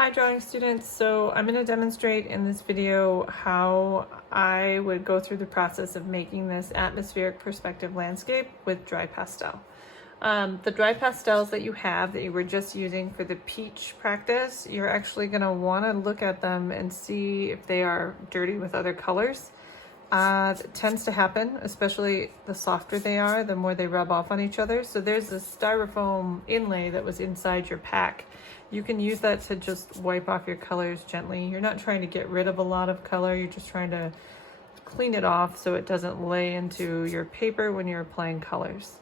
Hi drawing students, so I'm going to demonstrate in this video how I would go through the process of making this atmospheric perspective landscape with dry pastel. The dry pastels that you have that you were just using for the peach practice, you're actually going to want to look at them and see if they are dirty with other colors. It tends to happen, especially the softer they are, the more they rub off on each other. So there's this styrofoam inlay that was inside your pack. You can use that to just wipe off your colors gently. You're not trying to get rid of a lot of color, you're just trying to clean it off so it doesn't lay into your paper when you're applying colors.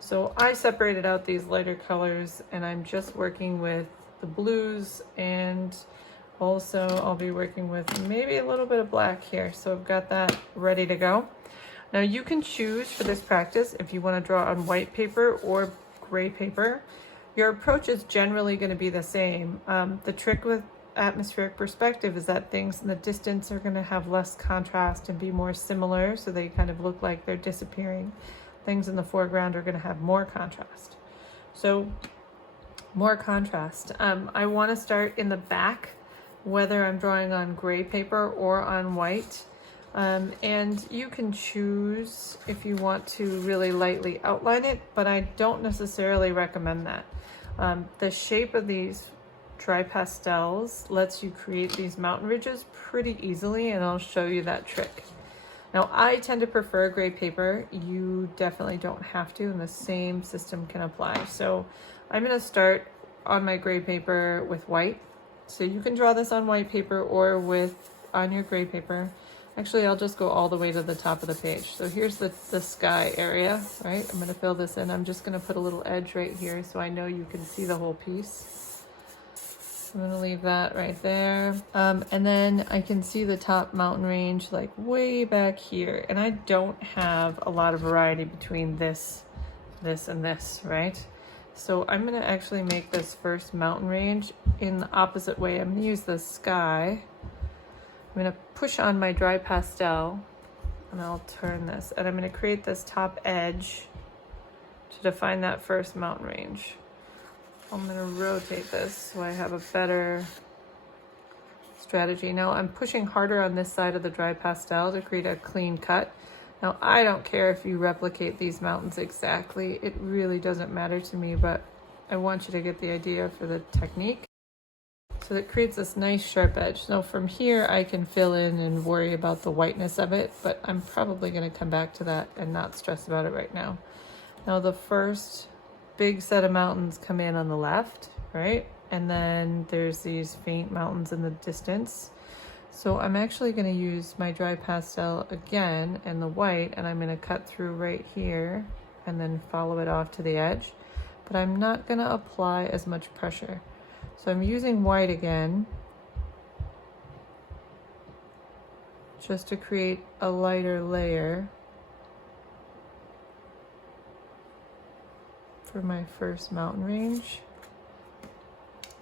So I separated out these lighter colors and I'm just working with the blues, and also I'll be working with maybe a little bit of black here. So I've got that ready to go. Now you can choose for this practice if you want to draw on white paper or gray paper. Your approach is generally going to be the same. The trick with atmospheric perspective is that things in the distance are going to have less contrast and be more similar, so they kind of look like they're disappearing. Things in the foreground are going to have more contrast. So more contrast. I want to start in the back, whether I'm drawing on gray paper or on white. And you can choose if you want to really lightly outline it, but I don't necessarily recommend that. The shape of these dry pastels lets you create these mountain ridges pretty easily, and I'll show you that trick. Now, I tend to prefer gray paper. You definitely don't have to, and the same system can apply. So I'm going to start on my gray paper with white. So you can draw this on white paper or on your gray paper. Actually, I'll just go all the way to the top of the page. So here's the sky area, right? I'm gonna fill this in. I'm just gonna put a little edge right here so I know you can see the whole piece. I'm gonna leave that right there. And then I can see the top mountain range like way back here. And I don't have a lot of variety between this, and this, right? So I'm gonna actually make this first mountain range in the opposite way. I'm gonna use the sky. I'm going to push on my dry pastel and I'll turn this, and I'm going to create this top edge to define that first mountain range. I'm going to rotate this so I have a better strategy. Now I'm pushing harder on this side of the dry pastel to create a clean cut. Now I don't care if you replicate these mountains exactly, it really doesn't matter to me, but I want you to get the idea for the technique. So that creates this nice sharp edge. So from here I can fill in and worry about the whiteness of it, but I'm probably going to come back to that and not stress about it right now. Now the first big set of mountains come in on the left, right? And then there's these faint mountains in the distance. So I'm actually going to use my dry pastel again and the white, and I'm going to cut through right here and then follow it off to the edge. But I'm not going to apply as much pressure. So I'm using white again, just to create a lighter layer for my first mountain range.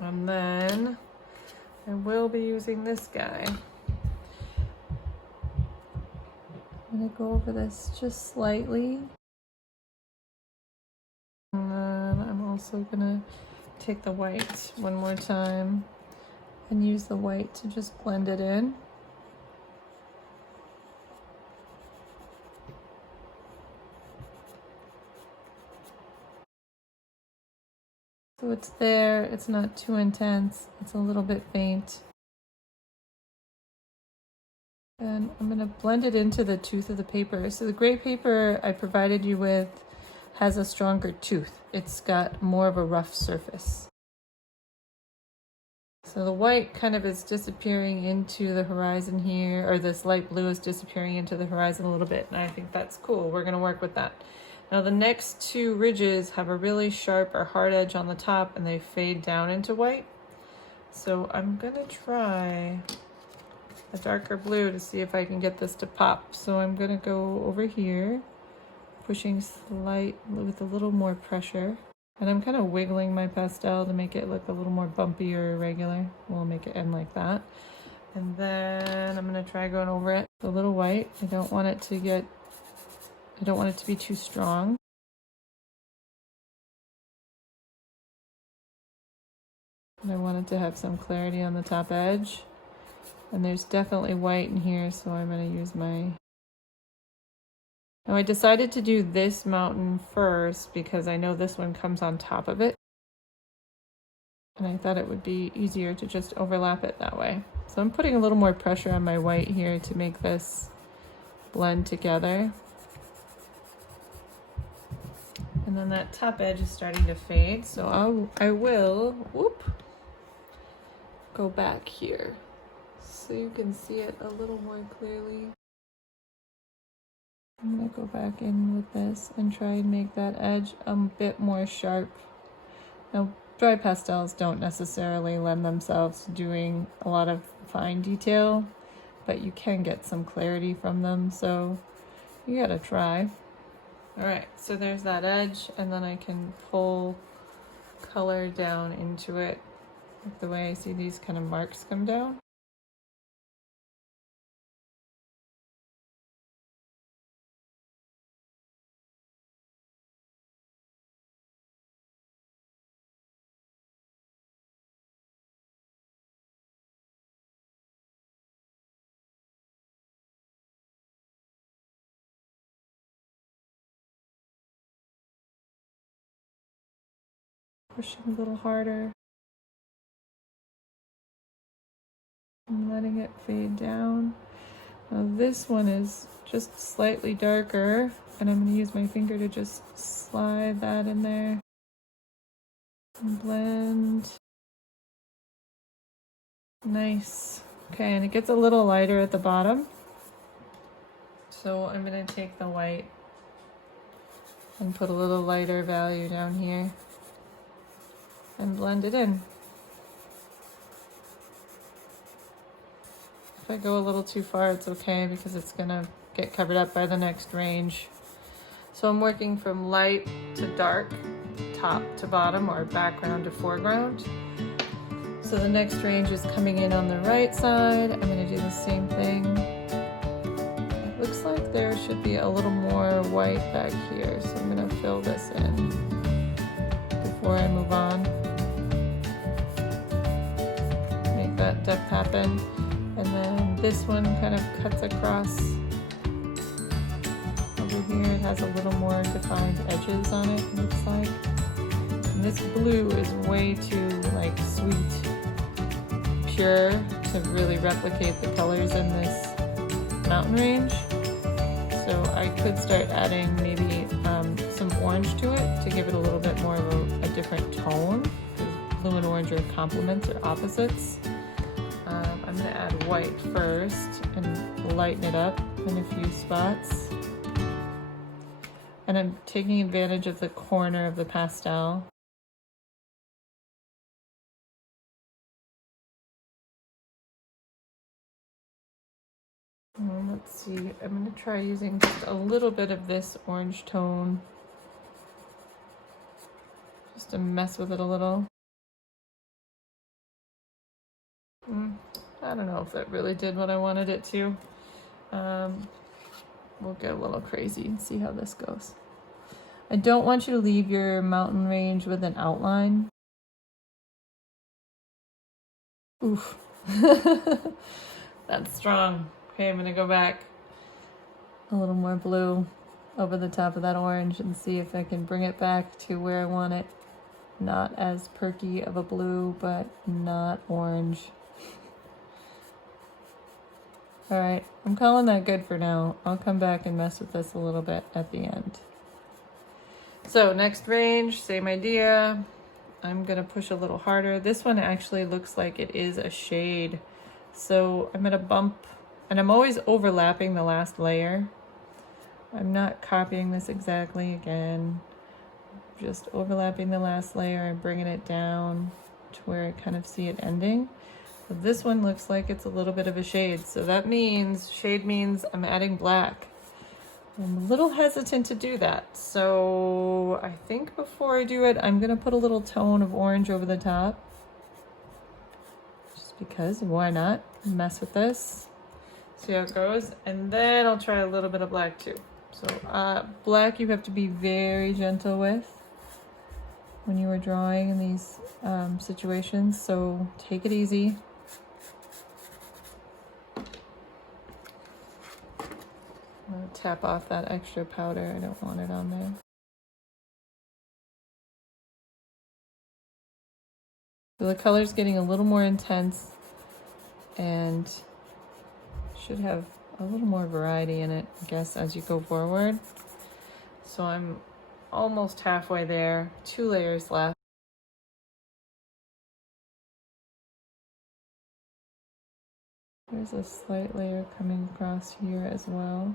And then I will be using this guy. I'm gonna go over this just slightly. And then I'm also gonna take the white one more time and use the white to just blend it in. So it's there, it's not too intense, it's a little bit faint. And I'm going to blend it into the tooth of the paper. So the gray paper I provided you with has a stronger tooth. It's got more of a rough surface. So the white kind of is disappearing into the horizon here, or this light blue is disappearing into the horizon a little bit, and I think that's cool. We're going to work with that. Now the next two ridges have a really sharp or hard edge on the top and they fade down into white. So I'm going to try a darker blue to see if I can get this to pop. So I'm going to go over here, pushing slight with a little more pressure. And I'm kind of wiggling my pastel to make it look a little more bumpy or irregular. We'll make it end like that. And then I'm going to try going over it with a little white. I don't want it to be too strong. And I wanted to have some clarity on the top edge. And there's definitely white in here, so I'm going to use my... Now I decided to do this mountain first because I know this one comes on top of it. And I thought it would be easier to just overlap it that way. So I'm putting a little more pressure on my white here to make this blend together. And then that top edge is starting to fade, so I will go back here so you can see it a little more clearly. I'm gonna go back in with this and try and make that edge a bit more sharp. Now, dry pastels don't necessarily lend themselves to doing a lot of fine detail, but you can get some clarity from them, so you gotta try. All right, so there's that edge, and then I can pull color down into it, like the way I see these kind of marks come down. Pushing a little harder. And letting it fade down. Now this one is just slightly darker, and I'm going to use my finger to just slide that in there. And blend. Nice. Okay, and it gets a little lighter at the bottom. So I'm going to take the white and put a little lighter value down here and blend it in. If I go a little too far, it's okay because it's gonna get covered up by the next range. So I'm working from light to dark, top to bottom, or background to foreground. So the next range is coming in on the right side. I'm gonna do the same thing. It looks like there should be a little more white back here, so I'm gonna fill this in before I move on. Make that depth happen. And then this one kind of cuts across. Over here it has a little more defined edges on it, it looks like. And this blue is way too like sweet, pure to really replicate the colors in this mountain range. So I could start adding maybe some orange to it to give it a little bit more of a different tone. Blue and orange are complements or opposites. I'm going to add white first and lighten it up in a few spots. And I'm taking advantage of the corner of the pastel. Let's see, I'm going to try using just a little bit of this orange tone just to mess with it a little. I don't know if that really did what I wanted it to. We'll get a little crazy and see how this goes. I don't want you to leave your mountain range with an outline. Oof. That's strong. Okay, I'm gonna go back a little more blue over the top of that orange and see if I can bring it back to where I want it. Not as perky of a blue, but not orange. All right, I'm calling that good for now. I'll come back and mess with this a little bit at the end. So next range, same idea. I'm gonna push a little harder. This one actually looks like it is a shade. So I'm gonna bump, and I'm always overlapping the last layer. I'm not copying this exactly again. Just overlapping the last layer and bringing it down to where I kind of see it ending. This one looks like it's a little bit of a shade, so that means, shade means I'm adding black. I'm a little hesitant to do that, so I think before I do it, I'm gonna put a little tone of orange over the top. Just because, why not? Mess with this, see how it goes, and then I'll try a little bit of black too. So black you have to be very gentle with. when you were drawing in these situations, so take it easy. I'm gonna tap off that extra powder. I don't want it on there. So the color's getting a little more intense and should have a little more variety in it, I guess, as you go forward. So I'm almost halfway there, 2 layers left. There's a slight layer coming across here as well.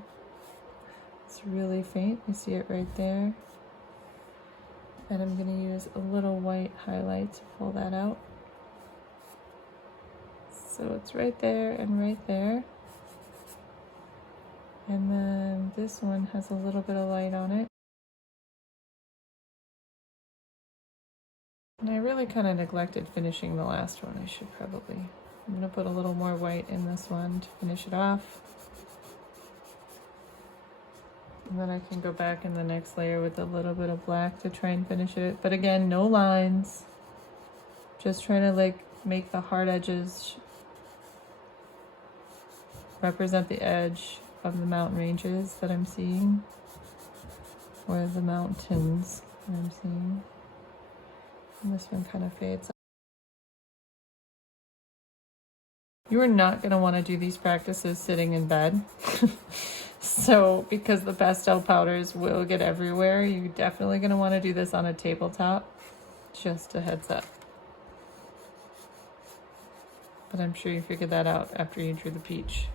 It's really faint, you see it right there. And I'm going to use a little white highlight to pull that out. So it's right there and right there. And then this one has a little bit of light on it. And I really kind of neglected finishing the last one. I should probably, I'm going to put a little more white in this one to finish it off. And then I can go back in the next layer with a little bit of black to try and finish it. But again, no lines. Just trying to like make the hard edges represent the edge of the mountain ranges that I'm seeing. Or the mountains that I'm seeing. And this one kind of fades. You are not going to want to do these practices sitting in bed. So, because the pastel powders will get everywhere, you're definitely going to want to do this on a tabletop. Just a heads up. But I'm sure you figured that out after you drew the peach.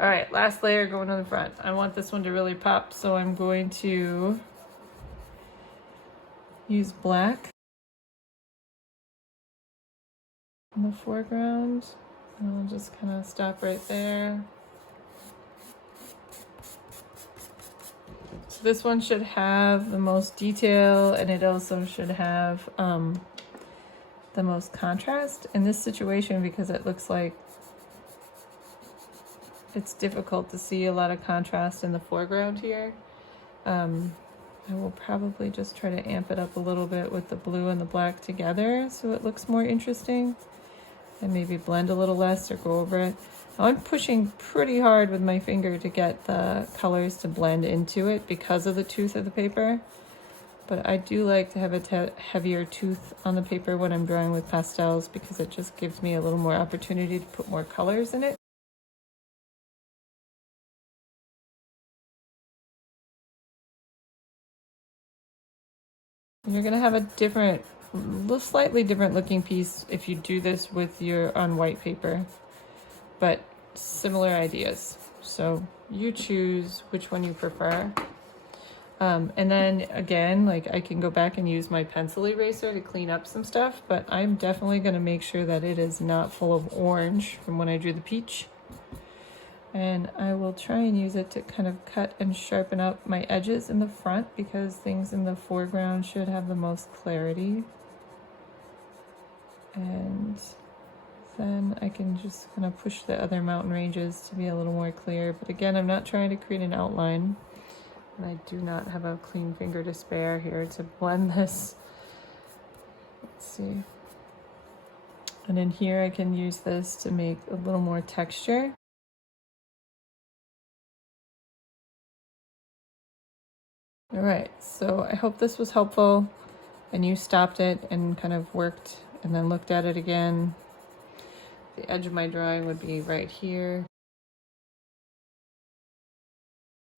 All right, last layer going to the front. I want this one to really pop, so I'm going to use black in the foreground. And I'll just kind of stop right there. So this one should have the most detail, and it also should have the most contrast in this situation, because it looks like it's difficult to see a lot of contrast in the foreground here. I will probably just try to amp it up a little bit with the blue and the black together so it looks more interesting, and maybe blend a little less or go over it. I'm pushing pretty hard with my finger to get the colors to blend into it because of the tooth of the paper. But I do like to have a heavier tooth on the paper when I'm drawing with pastels, because it just gives me a little more opportunity to put more colors in it. You're gonna have a different, slightly different looking piece if you do this with your on white paper, but similar ideas. So you choose which one you prefer. And then again, like I can go back and use my pencil eraser to clean up some stuff, but I'm definitely gonna make sure that it is not full of orange from when I drew the peach. And I will try and use it to kind of cut and sharpen up my edges in the front, because things in the foreground should have the most clarity. And then I can just kind of push the other mountain ranges to be a little more clear. But again, I'm not trying to create an outline. And I do not have a clean finger to spare here to blend this. Let's see. And in here I can use this to make a little more texture. All right, so I hope this was helpful and you stopped it and kind of worked and then looked at it again. The edge of my drawing would be right here.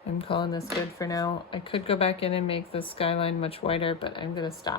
I'm calling this good for now. I could go back in and make the skyline much whiter, but I'm gonna stop.